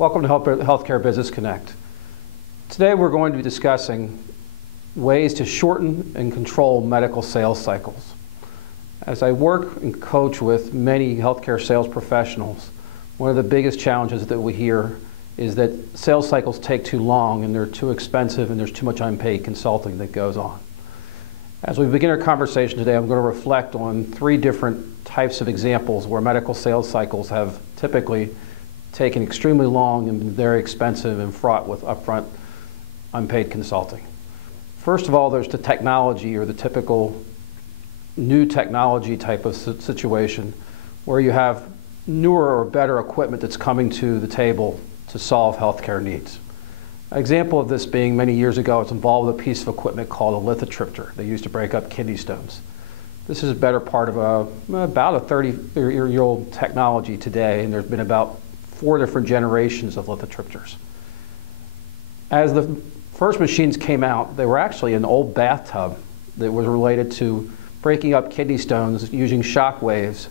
Welcome to Healthcare Business Connect. Today we're going to be discussing ways to shorten and control medical sales cycles. As I work and coach with many healthcare sales professionals, one of the biggest challenges that we hear is that sales cycles take too long and they're too expensive and there's too much unpaid consulting that goes on. As we begin our conversation today, I'm going to reflect on three different types of examples where medical sales cycles have typically taken extremely long and been very expensive and fraught with upfront unpaid consulting. First of all, there's the technology or the typical new technology type of situation where you have newer or better equipment that's coming to the table to solve healthcare needs. An example of this being many years ago, it's involved with a piece of equipment called a lithotripter. They used to break up kidney stones. This is a better part of about a 30-year-old technology today, and there's been about 4 different generations of lithotripters. As the first machines came out, they were actually an old bathtub that was related to breaking up kidney stones using shock waves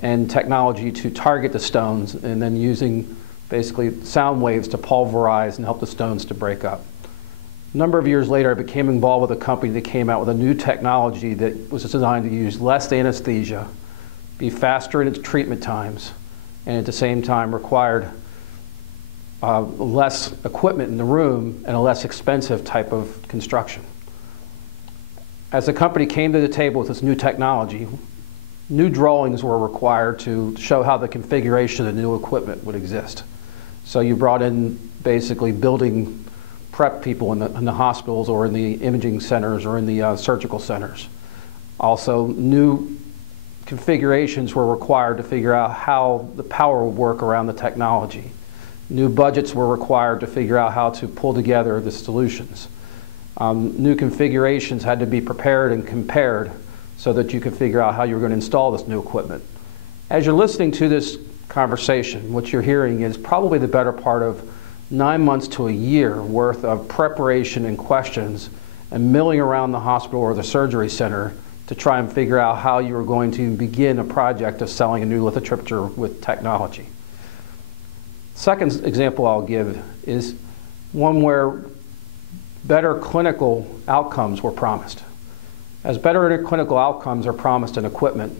and technology to target the stones and then using basically sound waves to pulverize and help the stones to break up. A number of years later, I became involved with a company that came out with a new technology that was designed to use less anesthesia, be faster in its treatment times, and at the same time required less equipment in the room and a less expensive type of construction. As the company came to the table with this new technology, new drawings were required to show how the configuration of the new equipment would exist. So you brought in basically building prep people in the hospitals or in the imaging centers or in the surgical centers. Also, new configurations were required to figure out how the power would work around the technology. New budgets were required to figure out how to pull together the solutions. New configurations had to be prepared and compared so that you could figure out how you were going to install this new equipment. As you're listening to this conversation, what you're hearing is probably the better part of 9 months to a year worth of preparation and questions and milling around the hospital or the surgery center to try and figure out how you were going to begin a project of selling a new lithotripter with technology. Second example I'll give is one where better clinical outcomes were promised. As better clinical outcomes are promised in equipment,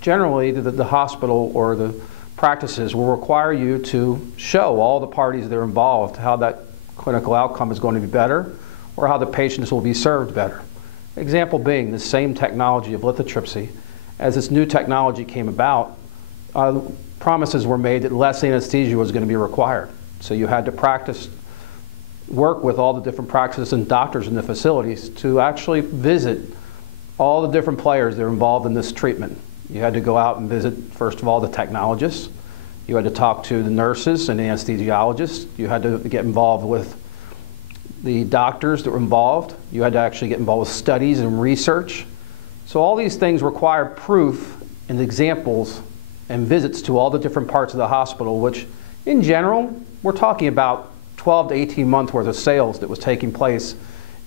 generally the hospital or the practices will require you to show all the parties that are involved how that clinical outcome is going to be better or how the patients will be served better. Example being the same technology of lithotripsy. As this new technology came about, promises were made that less anesthesia was going to be required. So you had to work with all the different practices and doctors in the facilities to actually visit all the different players that are involved in this treatment. You had to go out and visit, first of all, the technologists. You had to talk to the nurses and anesthesiologists. You had to get involved with the doctors that were involved. You had to actually get involved with studies and research. So all these things require proof and examples and visits to all the different parts of the hospital, which in general, we're talking about 12 to 18 months worth of sales that was taking place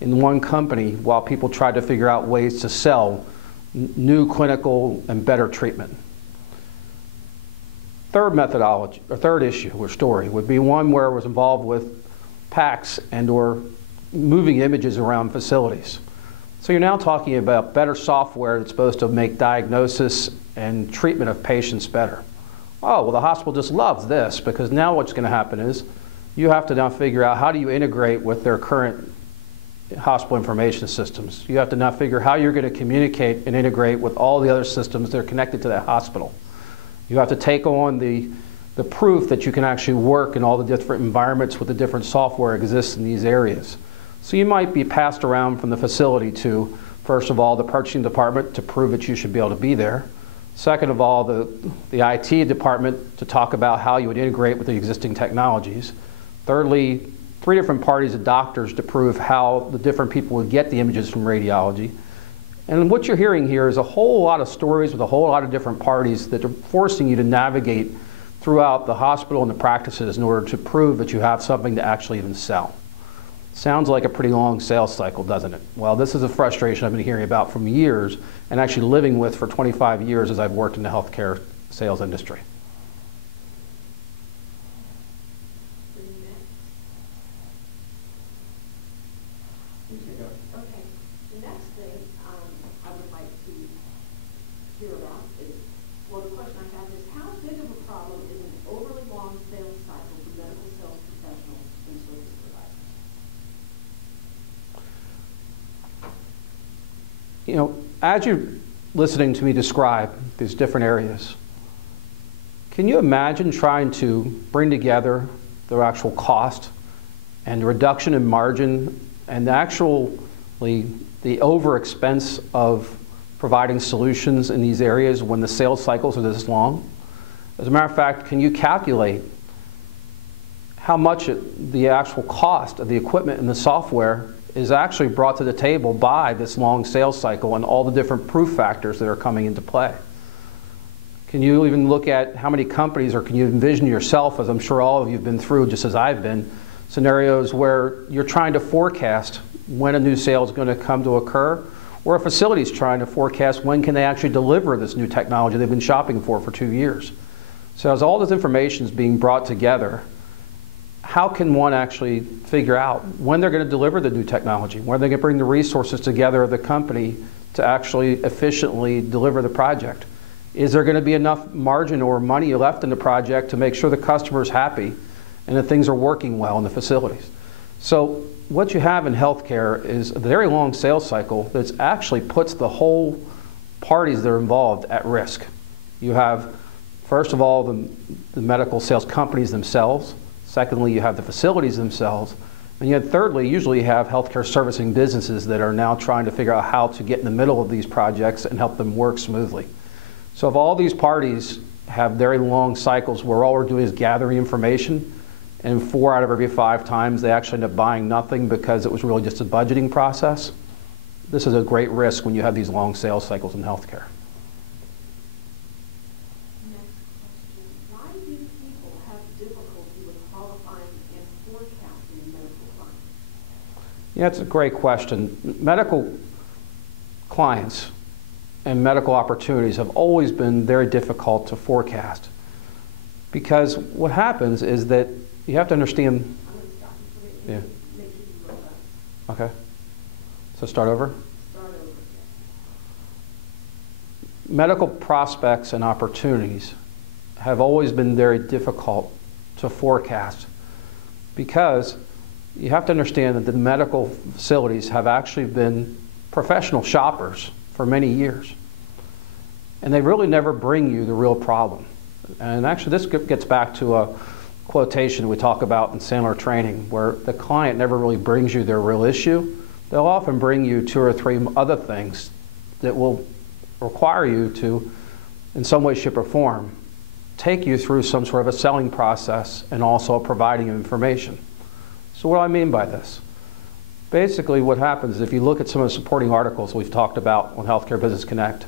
in one company while people tried to figure out ways to sell new clinical and better treatment. Third methodology, or third issue or story would be one where it was involved with PACS and or moving images around facilities. So you're now talking about better software that's supposed to make diagnosis and treatment of patients better. Oh, well, the hospital just loves this because now what's going to happen is you have to now figure out how do you integrate with their current hospital information systems. You have to now figure how you're going to communicate and integrate with all the other systems that are connected to that hospital. You have to take on the proof that you can actually work in all the different environments with the different software exists in these areas. So you might be passed around from the facility to, first of all, the purchasing department to prove that you should be able to be there. Second of all, the IT department to talk about how you would integrate with the existing technologies. Thirdly, 3 different parties of doctors to prove how the different people would get the images from radiology. And what you're hearing here is a whole lot of stories with a whole lot of different parties that are forcing you to navigate throughout the hospital and the practices in order to prove that you have something to actually even sell. Sounds like a pretty long sales cycle, doesn't it? Well, this is a frustration I've been hearing about for years and actually living with for 25 years as I've worked in the healthcare sales industry. You know, as you're listening to me describe these different areas, can you imagine trying to bring together the actual cost and the reduction in margin and actually the over expense of providing solutions in these areas when the sales cycles are this long? As a matter of fact, can you calculate how much the actual cost of the equipment and the software is actually brought to the table by this long sales cycle and all the different proof factors that are coming into play? Can you even look at how many companies, or can you envision yourself, as I'm sure all of you have been through, just as I've been, scenarios where you're trying to forecast when a new sale is going to come to occur, or a facility is trying to forecast when can they actually deliver this new technology they've been shopping for 2 years. So as all this information is being brought together, how can one actually figure out when they're going to deliver the new technology, when they're going to bring the resources together of the company to actually efficiently deliver the project? Is there going to be enough margin or money left in the project to make sure the customer is happy and that things are working well in the facilities? So what you have in healthcare is a very long sales cycle that actually puts the whole parties that are involved at risk. You have, first of all, the medical sales companies themselves. Secondly, you have the facilities themselves. And yet thirdly, usually you have healthcare servicing businesses that are now trying to figure out how to get in the middle of these projects and help them work smoothly. So if all these parties have very long cycles where all we're doing is gathering information, and 4 out of every 5 times they actually end up buying nothing because it was really just a budgeting process, this is a great risk when you have these long sales cycles in healthcare. Yeah, it's a great question. Medical clients and medical opportunities have always been very difficult to forecast, because what happens is that you have to understand. I'm going to stop you for a minute. Yeah. Make sure you go back. Okay. So start over? Start over. Medical prospects and opportunities have always been very difficult to forecast, because you have to understand that the medical facilities have actually been professional shoppers for many years. And they really never bring you the real problem. And actually this gets back to a quotation we talk about in Sandler training, where the client never really brings you their real issue. They'll often bring you 2 or 3 other things that will require you to, in some way, shape, or form, take you through some sort of a selling process and also providing you information. So what do I mean by this? Basically what happens is, if you look at some of the supporting articles we've talked about on Healthcare Business Connect,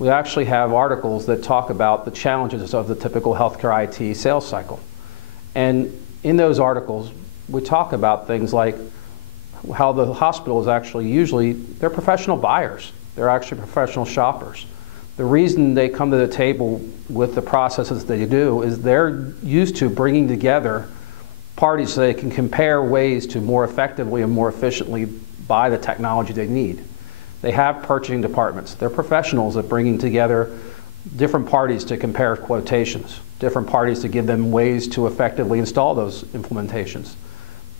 we actually have articles that talk about the challenges of the typical healthcare IT sales cycle. And in those articles, we talk about things like how the hospital is actually usually, they're professional buyers. They're actually professional shoppers. The reason they come to the table with the processes they do is they're used to bringing together parties so they can compare ways to more effectively and more efficiently buy the technology they need. They have purchasing departments. They're professionals at bringing together different parties to compare quotations, different parties to give them ways to effectively install those implementations.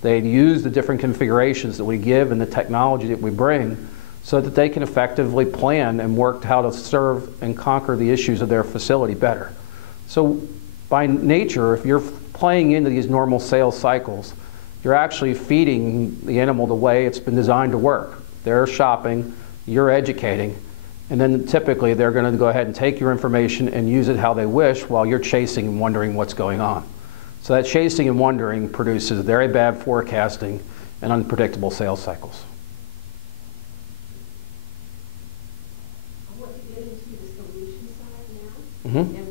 They use the different configurations that we give and the technology that we bring so that they can effectively plan and work how to serve and conquer the issues of their facility better. So by nature, if you're playing into these normal sales cycles, you're actually feeding the animal the way it's been designed to work. They're shopping, you're educating, and then typically they're going to go ahead and take your information and use it how they wish while you're chasing and wondering what's going on. So that chasing and wondering produces very bad forecasting and unpredictable sales cycles. I want to get into the solution side now. Mm-hmm. And